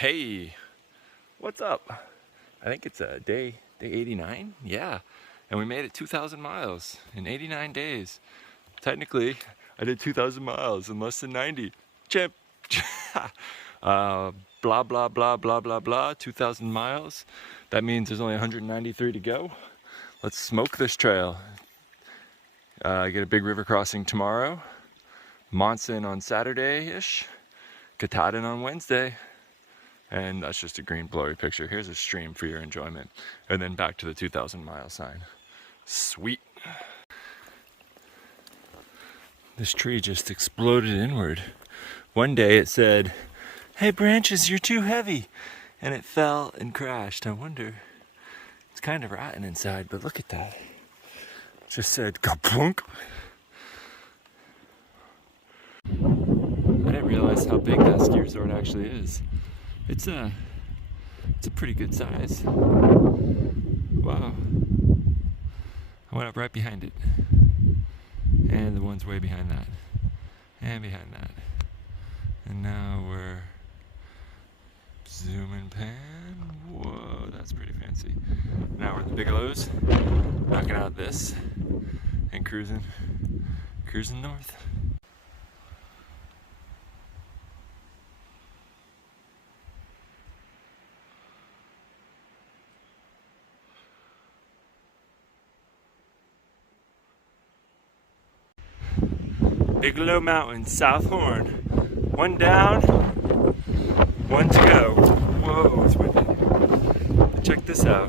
Hey, what's up? I think it's day 89, yeah. And we made it 2,000 miles in 89 days. Technically, I did 2,000 miles in less than 90. Champ. Blah, blah, blah, blah, blah, blah, 2,000 miles. That means there's only 193 to go. Let's smoke this trail. Get a big river crossing tomorrow. Monson on Saturday-ish. Katahdin on Wednesday. And that's just a green blurry picture. Here's a stream for your enjoyment. And then back to the 2,000 mile sign. Sweet. This tree just exploded inward. One day it said, "Hey branches, you're too heavy." And it fell and crashed. I wonder, it's kind of rotten inside, but look at that. It just said, "Kaplunk." I didn't realize how big that ski resort actually is. It's a pretty good size. Wow. I went up right behind it. And the one's way behind that. And behind that. And now we're zoom and pan. Whoa, that's pretty fancy. Now we're at the Bigelows, knocking out this and cruising north. Bigelow Mountain, South Horn. One down, one to go. Whoa, it's windy. Check this out.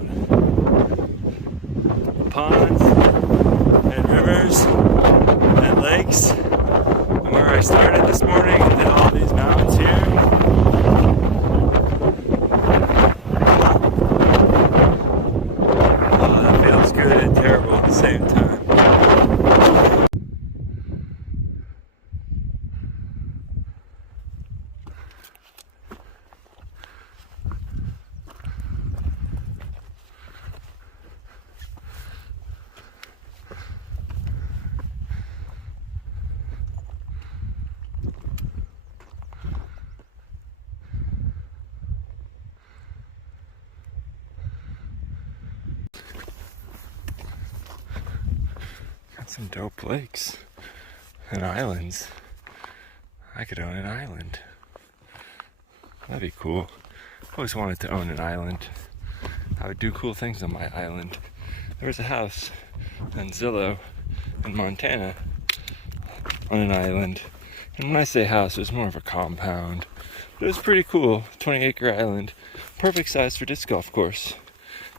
Ponds and rivers and lakes. And where I started this morning and did all these mountains here. Oh, that feels good and terrible at the same time. Some dope lakes and islands. I could own an island. That'd be cool. I always wanted to own an island. I would do cool things on my island. There was a house on Zillow in Montana on an island. And when I say house, it was more of a compound. But it was pretty cool. 20-acre island. Perfect size for disc golf course.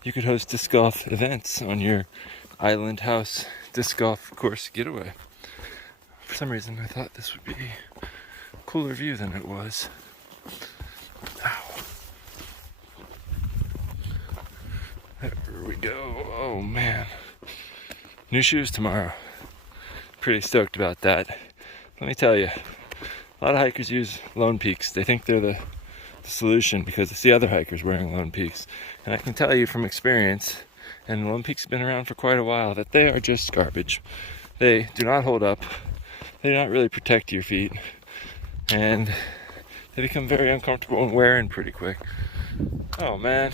You could host disc golf events on your island house disc golf course getaway. For some reason I thought this would be a cooler view than it was. Ow. There we go. Oh man. New shoes tomorrow. Pretty stoked about that. Let me tell you, a lot of hikers use Lone Peaks. They think they're the solution because they see other hikers wearing Lone Peaks. And I can tell you from experience, and Lone Peaks have been around for quite a while, that they are just garbage. They do not hold up. They do not really protect your feet. And they become very uncomfortable and wearing pretty quick. Oh man.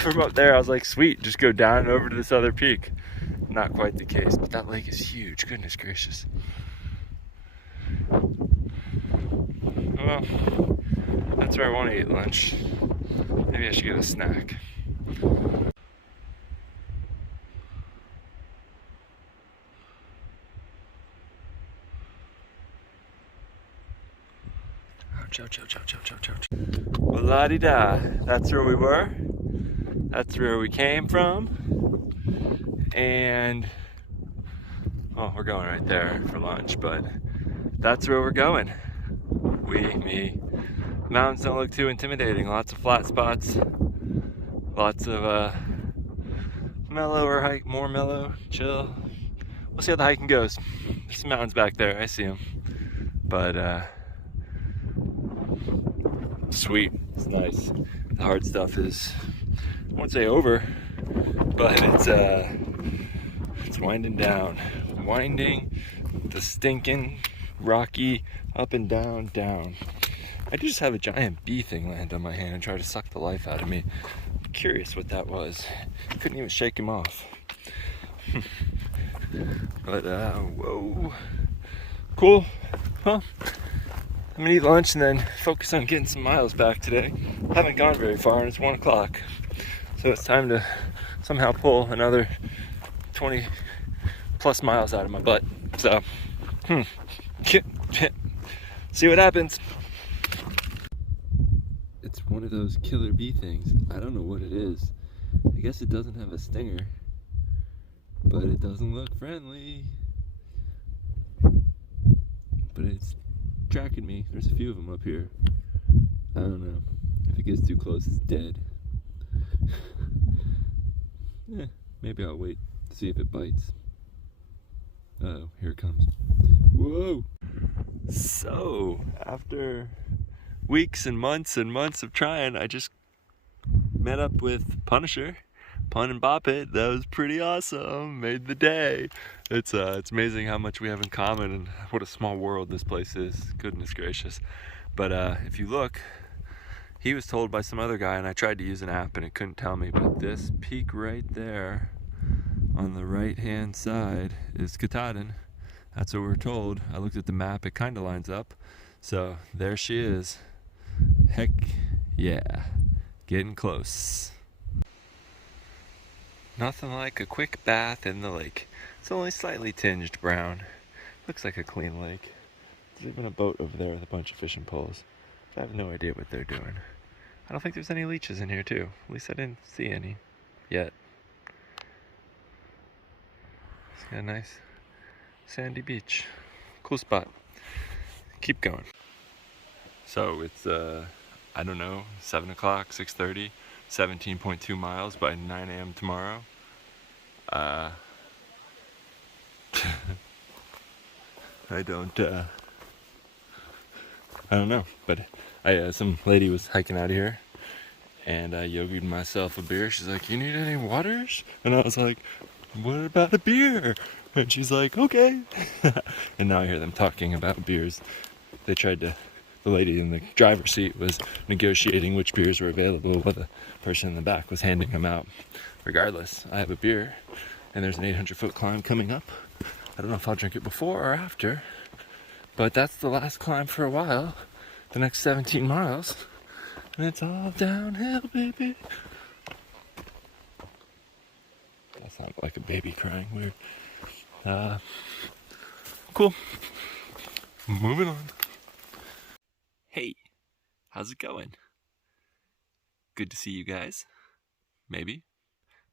From up there I was like, sweet, just go down and over to this other peak. Not quite the case, but that lake is huge. Goodness gracious. Well, that's where I want to eat lunch. Maybe I should get a snack. Ouch, ouch, ouch, ouch, ouch, ouch. Well, la-di-da. That's where we were. That's where we came from. And, oh, we're going right there for lunch, but that's where we're going. Me. Mountains don't look too intimidating. Lots of flat spots. Lots of mellow or hike, more mellow, chill. We'll see how the hiking goes. There's some mountains back there. I see them. But, sweet. It's nice. The hard stuff is, I won't say over, but it's winding down. Winding the stinking rocky up and down. I just have a giant bee thing land on my hand and try to suck the life out of me. I'm curious what that was. Couldn't even shake him off. But, whoa. Cool. Well, I'm gonna eat lunch and then focus on getting some miles back today. Haven't gone very far and it's 1 o'clock. So it's time to somehow pull another 20 plus miles out of my butt. So, see what happens. It's one of those killer bee things. I don't know what it is. I guess it doesn't have a stinger, but it doesn't look friendly. But it's tracking me. There's a few of them up here. I don't know. If it gets too close, it's dead. Maybe I'll wait to see if it bites. Uh-oh, here it comes. Whoa! So, after weeks and months of trying, I just met up with Punisher, Pun and Bopit. That was pretty awesome. Made the day. It's amazing how much we have in common and what a small world this place is. Goodness gracious. But if you look, he was told by some other guy, and I tried to use an app and it couldn't tell me, but this peak right there on the right hand side is Katahdin. That's what we're told. I looked at the map, it kind of lines up. So there she is. Heck yeah, getting close. Nothing like a quick bath in the lake. It's only slightly tinged brown. Looks like a clean lake. There's even a boat over there with a bunch of fishing poles. I have no idea what they're doing. I don't think there's any leeches in here too. At least I didn't see any yet. It's got a nice sandy beach. Cool spot. Keep going. So it's I don't know, 7 o'clock, 6:30, 17.2 miles by 9 a.m. tomorrow. I don't know, but some lady was hiking out of here, and I yogied myself a beer. She's like, "You need any waters?" And I was like, "What about a beer?" And she's like, "Okay." And now I hear them talking about beers. The lady in the driver's seat was negotiating which beers were available while the person in the back was handing them out. Regardless, I have a beer, and there's an 800-foot climb coming up. I don't know if I'll drink it before or after, but that's the last climb for a while. The next 17 miles, and it's all downhill, baby. That sounded like a baby crying weird. Cool. Moving on. Hey, how's it going? Good to see you guys. Maybe.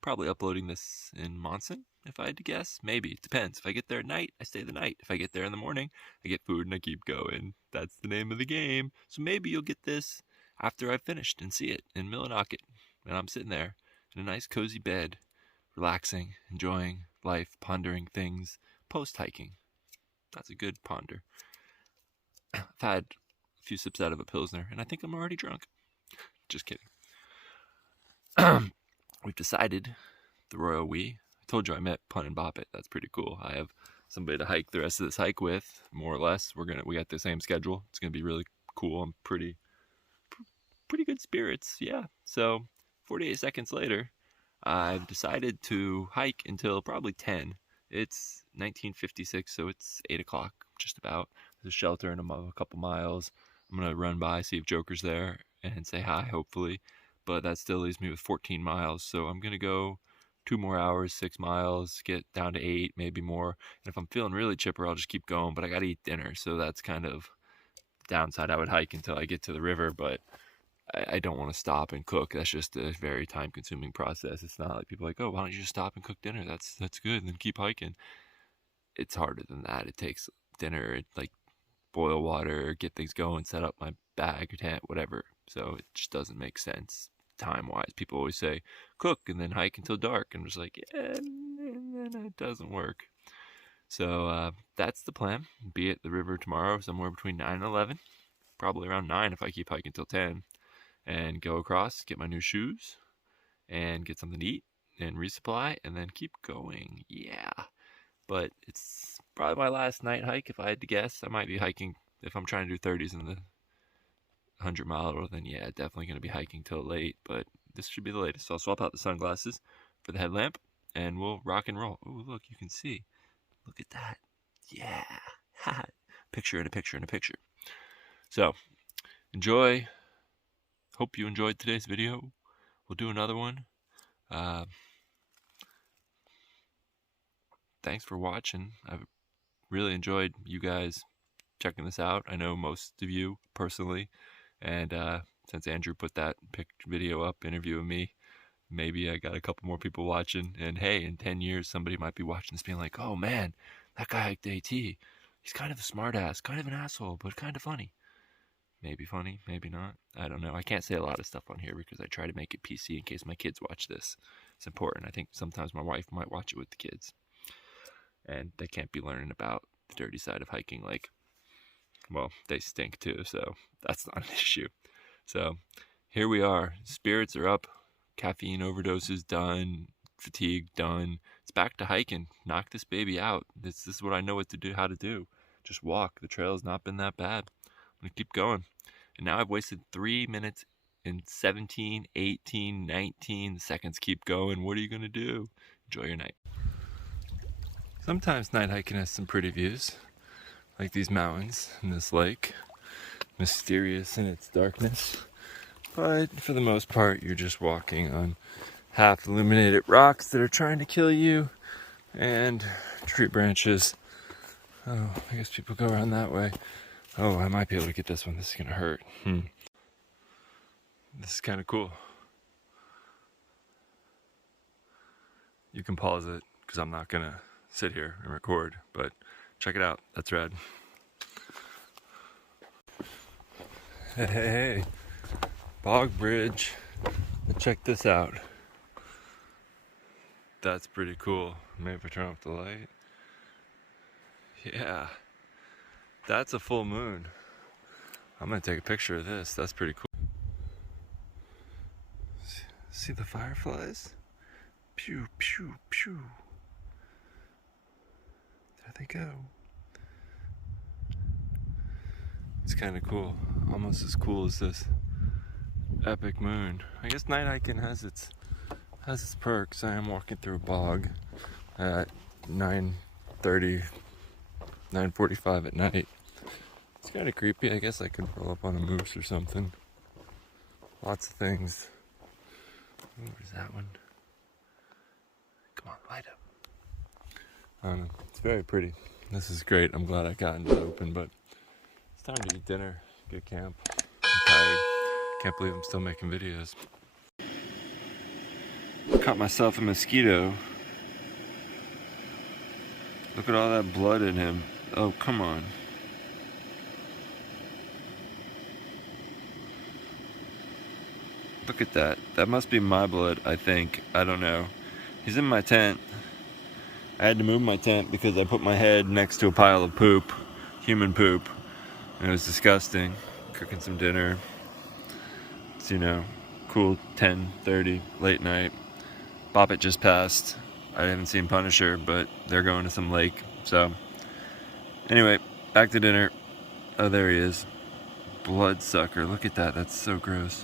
Probably uploading this in Monson, if I had to guess. Maybe. It depends. If I get there at night, I stay the night. If I get there in the morning, I get food and I keep going. That's the name of the game. So maybe you'll get this after I've finished and see it in Millinocket. And I'm sitting there in a nice cozy bed, relaxing, enjoying life, pondering things, post-hiking. That's a good ponder. I've had a few sips out of a Pilsner, and I think I'm already drunk. Just kidding. We've decided, the royal we. I told you I met Pun and Bopit. That's pretty cool. I have somebody to hike the rest of this hike with, more or less. We got the same schedule. It's gonna be really cool. I'm pretty good spirits, yeah. So 48 seconds later, I've decided to hike until probably 10. It's 1956, so it's 8 o'clock, just about. There's a shelter in a couple miles. I'm going to run by, see if Joker's there, and say hi, hopefully. But that still leaves me with 14 miles, so I'm going to go 2 more hours, 6 miles, get down to 8, maybe more. And if I'm feeling really chipper, I'll just keep going, but I got to eat dinner, so that's kind of the downside. I would hike until I get to the river, but I don't want to stop and cook. That's just a very time-consuming process. It's not like people are like, oh, why don't you just stop and cook dinner? That's good, and then keep hiking. It's harder than that. It takes dinner, like boil water, get things going, set up my bag or tent, whatever. So it just doesn't make sense time-wise. People always say, cook and then hike until dark. And I'm just like, yeah, and then it doesn't work. So that's the plan. Be at the river tomorrow, somewhere between 9 and 11. Probably around 9 if I keep hiking until 10. And go across, get my new shoes, and get something to eat, and resupply, and then keep going. Yeah. But it's probably my last night hike, if I had to guess. I might be hiking, if I'm trying to do 30s in the 100-miler, then yeah, definitely going to be hiking till late, but this should be the latest. So I'll swap out the sunglasses for the headlamp, and we'll rock and roll. Oh, look, you can see. Look at that. Yeah. Picture in a picture in a picture. So, enjoy. Hope you enjoyed today's video. We'll do another one. Thanks for watching. I've really enjoyed you guys checking this out. I know most of you personally, and since Andrew put that video up interviewing me, maybe I got a couple more people watching, and hey, in 10 years somebody might be watching this being like, oh man, that guy hiked AT. He's kind of a smart ass, kind of an asshole, but kind of funny. Maybe funny, maybe not. I don't know. I can't say a lot of stuff on here because I try to make it PC in case my kids watch this. It's important. I think sometimes my wife might watch it with the kids, and they can't be learning about the dirty side of hiking. Like, well, they stink too, so that's not an issue. So here we are. Spirits are up. Caffeine overdoses done. Fatigue done. It's back to hiking. Knock this baby out. This is what I know what to do, how to do. Just walk. The trail has not been that bad. I'm gonna keep going. And now I've wasted 3 minutes and 17, 18, 19 seconds. Keep going. What are you gonna do? Enjoy your night. Sometimes night hiking has some pretty views, like these mountains and this lake, mysterious in its darkness. But for the most part, you're just walking on half illuminated rocks that are trying to kill you, and tree branches. Oh, I guess people go around that way. Oh, I might be able to get this one. This is gonna hurt. This is kind of cool. You can pause it because I'm not gonna sit here and record, but check it out. That's rad. Hey, Bog Bridge. Check this out. That's pretty cool. Maybe if I turn off the light. Yeah, that's a full moon. I'm gonna take a picture of this. That's pretty cool. See the fireflies? Pew, pew, pew. There they go. It's kind of cool. Almost as cool as this epic moon. I guess night hiking has its perks. I am walking through a bog at 9:30, 9:45 at night. It's kind of creepy. I guess I could roll up on a moose or something. Lots of things. Ooh, what is that one? Come on, light up. I don't know. It's very pretty. This is great. I'm glad I got into the open, but it's time to eat dinner, get camp. I'm tired. Can't believe I'm still making videos. Caught myself a mosquito. Look at all that blood in him. Oh, come on. Look at that. That must be my blood, I think. I don't know. He's in my tent. I had to move my tent because I put my head next to a pile of poop, human poop, and it was disgusting. Cooking some dinner. It's, you know, cool 10:30, late night. Bopit just passed. I haven't seen Punisher, but they're going to some lake. So, anyway, back to dinner. Oh, there he is. Bloodsucker. Look at that. That's so gross.